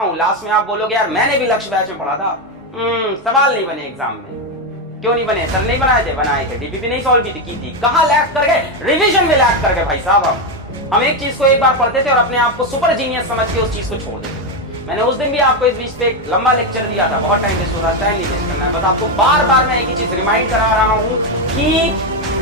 Last में आप बोलोगे यार मैंने भी लक्ष्य बैच में पढ़ा था, सवाल नहीं बने एग्जाम में। क्यों नहीं बने? सर नहीं बनाए थे, डीपीपी नहीं सॉल्व की थी। कहां लैग कर गए? रिवीजन में लैग कर गए भाई साहब। हम एक चीज को एक बार पढ़ते थे और अपने आप को सुपर जीनियस समझ के उस चीज को छोड़ देते। मैंने उस दिन भी आपको इस बीच पे एक लंबा लेक्चर दिया था, बहुत टाइम वेस्ट हो रहा है, टाइम नहीं वेस्ट करना है, बस आपको बार बार मैं एक ही चीज रिमाइंड करा रहा हूं कि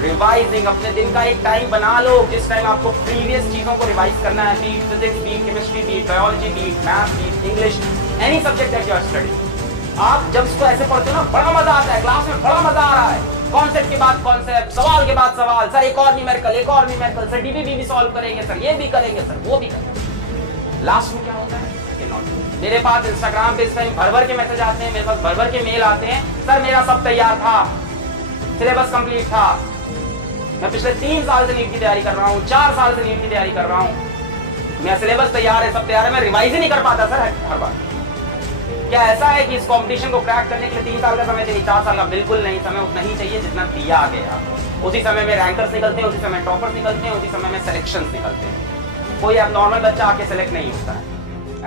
रिवाइजिंग, अपने दिन का एक टाइम बना लो जिस टाइम आपको प्रीवियस चीजों को रिवाइज करना है, be physics, be chemistry, be biology, be math, be English, any subject that you are studying. आप जब इसको ऐसे पढ़ते हो ना, बड़ा मजा आता है, क्लास में बड़ा मजा आ रहा है, कॉन्सेप्ट के बाद कॉन्सेप्ट, सवाल के बाद सवाल, सर एक और न्यूमेरिकल, सर डीपीपी भी सॉल्व करेंगे, सर ये भी करेंगे, सर वो भी करेंगे। लास्ट में क्या होता है? मेरे पास इंस्टाग्राम पे इस टाइम भर के मैसेज आते हैं, मेरे पास भर के मेल आते हैं, सर मेरा सब तैयार था, सिलेबस कंप्लीट था, मैं पिछले 3 साल से नीट की तैयारी कर रहा हूँ, 4 साल से नीट की तैयारी कर रहा हूँ, मेरा सिलेबस तैयार है, सब तैयार है, मैं रिवाइज ही नहीं कर पाता सर हर बार। क्या ऐसा है कि इस कंपटीशन को क्रैक करने के लिए 3 साल का समय चाहिए, 4 साल का? बिल्कुल नहीं, समय उतना ही चाहिए जितना दिया गया। उसी समय में रैंकर्स निकलते हैं, उसी समय टॉपर्स निकलते हैं, उसी समय में सिलेक्शंस निकलते हैं। कोई अब नॉर्मल बच्चा आके सेलेक्ट नहीं होता है,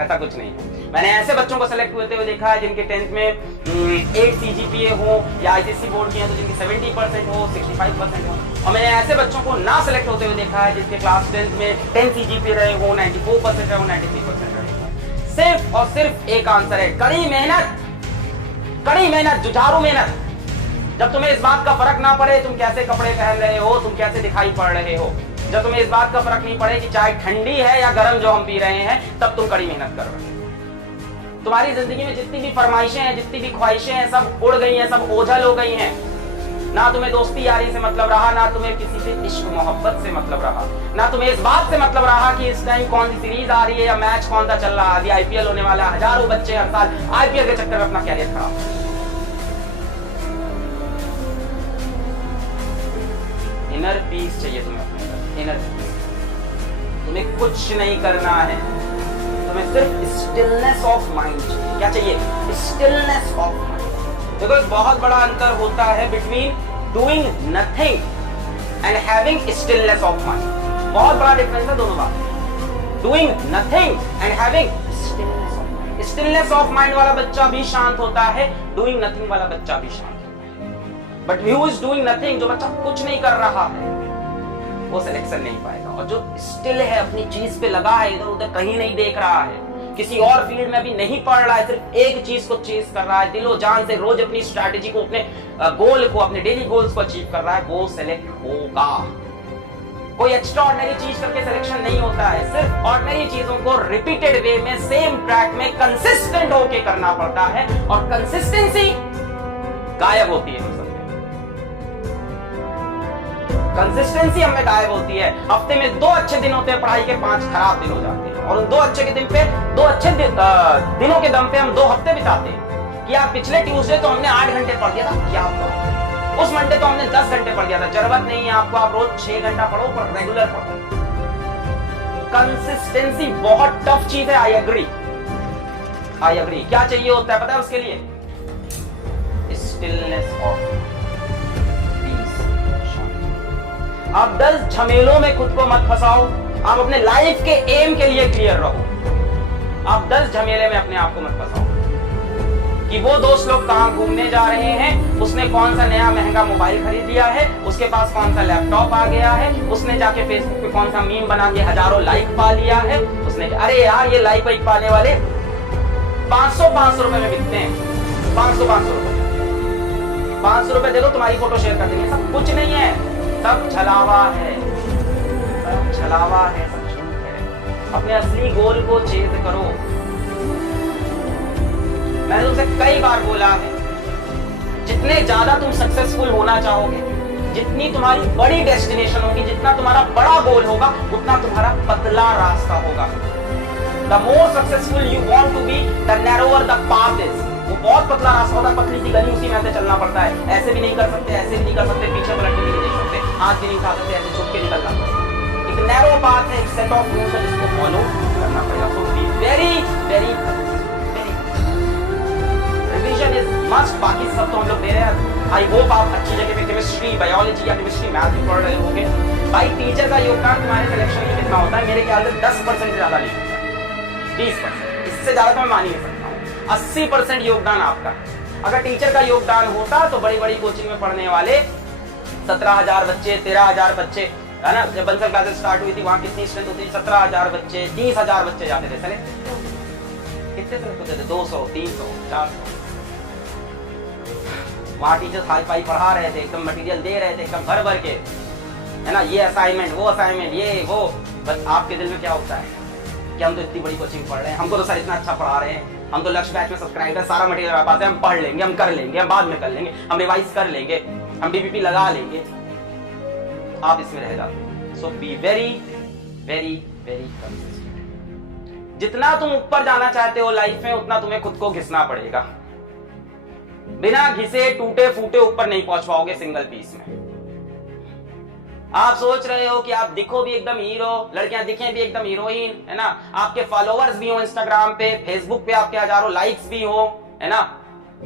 ऐसा कुछ नहीं है। मैंने ऐसे बच्चों को सेलेक्ट होते हुए देखा है जिनके 10th में 8 सीजीपीए हो या आईसीएसई बोर्ड की है तो जिनकी 70% हो, 65% हो, और मैंने ऐसे बच्चों को ना सेलेक्ट होते हुए देखा है जिसके क्लास 10th में 10 सीजीपीए रहे हो, 94% रहे हो, 93% रहे हो। सिर्फ और सिर्फ एक आंसर है, कड़ी मेहनत, जुझारू मेहनत। जब तुम्हें इस बात का फर्क ना पड़े तुम कैसे कपड़े पहन रहे हो, तुम कैसे दिखाई पड़ रहे हो, जब तुम्हें इस बात का फर्क नहीं पड़े कि चाय ठंडी है या गर्म जो हम पी रहे हैं, तब तुम कड़ी मेहनत कर रहे हो। तुम्हारी जिंदगी में जितनी भी फरमाइशें हैं, जितनी भी ख्वाहिशें हैं, सब उड़ गई हैं, सब ओझल हो गई हैं। ना तुम्हें दोस्ती यारी से मतलब रहा, ना तुम्हें किसी से इश्क मोहब्बत से मतलब रहा, ना तुम्हें इस बात से मतलब रहा कि इस टाइम कौन सी सीरीज आ रही है या मैच कौन सा चल रहा है। अभी आईपीएल होने वाला है, हजारों बच्चे हर साल आईपीएल के चक्कर में अपना कैरियर खराब। इनर पीस चाहिए तुम्हें अपने अंदर, इनर पीस। तुम्हें कुछ नहीं करना है, तुम्हें सिर्फ स्टिलनेस ऑफ माइंड चाहिए। क्या चाहिए? Stillness of mind. देखो एक बहुत बड़ा अंतर होता है between doing nothing and having stillness of mind. बहुत बड़ा डिफरेंस है दोनों बात। Doing nothing and having stillness of mind. Stillness of mind वाला बच्चा भी शांत होता है, डूइंग नथिंग वाला बच्चा भी शांत होता है। But who is doing nothing, जो बच्चा कुछ नहीं कर रहा है, वो सिलेक्शन नहीं पाएगा। और जो स्टिल है, अपनी चीज पे लगा है, इधर उधर कहीं नहीं देख रहा है, किसी और फील्ड में भी नहीं पढ़ रहा है, सिर्फ एक चीज को चेस कर रहा है, दिलो जान से रोज अपनी स्ट्रैटेजी को, अपने गोल को, अपने डेली गोल्स को अचीव कर रहा है, वो सिलेक्ट होगा। कोई एक्स्ट्राऑर्डिनरी चीज करके सिलेक्शन नहीं होता है, सिर्फ ऑर्डिनरी चीजों को रिपीटेड वे में, सेम ट्रैक में कंसिस्टेंट होके करना पड़ता है, और कंसिस्टेंसी गायब होती है। कंसिस्टेंसी हमें गायब होती है। हफ्ते में 2 अच्छे दिन होते हैं, पढ़ाई के 5 खराब दिन हो जाते हैं, और उन 2 अच्छे के दिन पे, 2 अच्छे दिनों के दम पे हम 2 हफ्ते बिताते हैं कि आप पिछले ट्यूसडे तो हमने 8 घंटे पढ़ दिया था, क्या बात, उस मंडे तो हमने 10 घंटे पढ़ दिया था। जरूरत नहीं है आपको, आप रोज 6 घंटा पढ़ो, पर रेगुलर पढ़ो। कंसिस्टेंसी बहुत टफ चीज है, आई एग्री। क्या चाहिए होता है पता है उसके लिए? Stillness of. आप 10 झमेलों में खुद को मत फंसाओ, आप अपने लाइफ के एम के लिए क्लियर रहो। आप 10 झमेले में अपने आप को मत फंसाओ कि वो दोस्त लोग कहां घूमने जा रहे हैं, उसने कौन सा नया महंगा मोबाइल खरीद लिया है, उसके पास कौन सा लैपटॉप आ गया है, उसने जाके फेसबुक पे कौन सा मीम बना के हजारों लाइक पा लिया है, उसने, अरे यार ये लाइक वाइक पाने वाले 500 रुपए में बिकते हैं। 500 रुपए, 500 रुपए दे दो, तुम्हारी फोटो शेयर कर देंगे। सब कुछ नहीं है, सब छलावा है, सब छलावा है, सब झूठ है। अपने असली गोल को चेज करो। मैंने तुमसे कई बार बोला है, जितने ज्यादा तुम सक्सेसफुल होना चाहोगे, जितनी तुम्हारी बड़ी डेस्टिनेशन होगी, जितना तुम्हारा बड़ा गोल होगा, उतना तुम्हारा पतला रास्ता होगा। The more successful you want to be, the narrower the path is। वो बहुत पतला रास्ता होता है, पतली सी गली, उसी में से चलना पड़ता है। ऐसे भी नहीं कर सकते, ऐसे भी नहीं कर सकते, पीछे पलट के भी नहीं देख सकते, हाथ भी नहीं उठा सकते, ऐसे छुप के निकलना पड़ता है। एक नैरो पाथ है, एक सेट ऑफ रूल्स है जिसको फॉलो करना पड़ेगा। So be very very revision is must. बाकी सब तो हम लोग दे रहे हैं। आई होप आप अच्छी जगह पे केमिस्ट्री, बायोलॉजी या केमिस्ट्री, मैथ भी पढ़ रहे होंगे। भाई टीचर का योगदान तुम्हारे सिलेक्शन में कितना होता है? मेरे ख्याल से 10% से ज्यादा नहीं होता, 20%। इससे ज्यादा तो मैं मान ही नहीं सकता हूँ। 80% योगदान आपका। अगर टीचर का योगदान होता तो बड़ी बड़ी कोचिंग में पढ़ने वाले 17,000 बच्चे, 13,000 बच्चे, है ना, जब बंसल क्लासेस स्टार्ट हुई थी वहां कितनी स्ट्रेंथ होती थी? 17,000 बच्चे, 30,000 बच्चे जाते थे। चले कितने सेलेक्ट होते थे? 200, 300, 400। वहां टीचर्स हाई फाई पढ़ा रहे थे, एकदम मटेरियल दे रहे थे एकदम भर भर के, है ना, ये असाइनमेंट, वो असाइनमेंट, ये वो। बस आपके दिल में क्या होता है कि हम तो इतनी बड़ी कोचिंग पढ़ रहे हैं, हमको तो सर इतना अच्छा पढ़ा रहे हैं, हम तो लक्ष्य बैच में सब्सक्राइब है, सारा मटेरियल हमारे पास है, हम पढ़ लेंगे, हम कर लेंगे, हम बाद में कर लेंगे, हम रिवाइज कर लेंगे, हम डीपीपी लगा लेंगे। आप इसमें रह जाते। So be very very very consistent. जितना तुम ऊपर जाना चाहते हो लाइफ में उतना तुम्हें खुद को घिसना पड़ेगा। बिना घिसे टूटे फूटे ऊपर नहीं पहुंच पाओगे सिंगल पीस में। आप सोच रहे हो कि आप दिखो भी एकदम हीरो, लड़कियां दिखें भी एकदम हीरोइन, है ना, आपके फॉलोअर्स भी हो इंस्टाग्राम पे, फेसबुक पे आपके हजारों लाइक्स भी हो, है ना,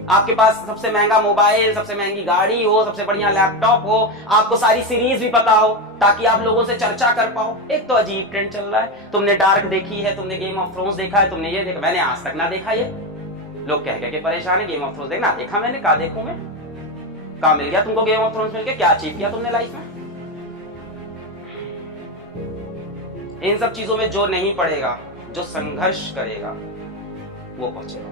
आपके पास सबसे महंगा मोबाइल, सबसे महंगी गाड़ी हो, सबसे बढ़िया लैपटॉप हो, आपको सारी सीरीज भी पता हो ताकि आप लोगों से चर्चा कर पाओ। एक तो अजीब ट्रेंड चल रहा है। तुमने डार्क देखी है, तुमने गेम ऑफ थ्रोन्स देखा है, तुमने ये देखा, मैंने आज तक ना देखा। ये लोग कह के परेशान है, गेम ऑफ थ्रोन्स देखना देखा मैंने, कहा देखूं मैं, कहा मिल गया तुमको गेम ऑफ थ्रोन्स मिल गया, क्या अचीव किया तुमने लाइफ में? इन सब चीजों में जो नहीं पड़ेगा, जो संघर्ष करेगा वो पहुंचेगा।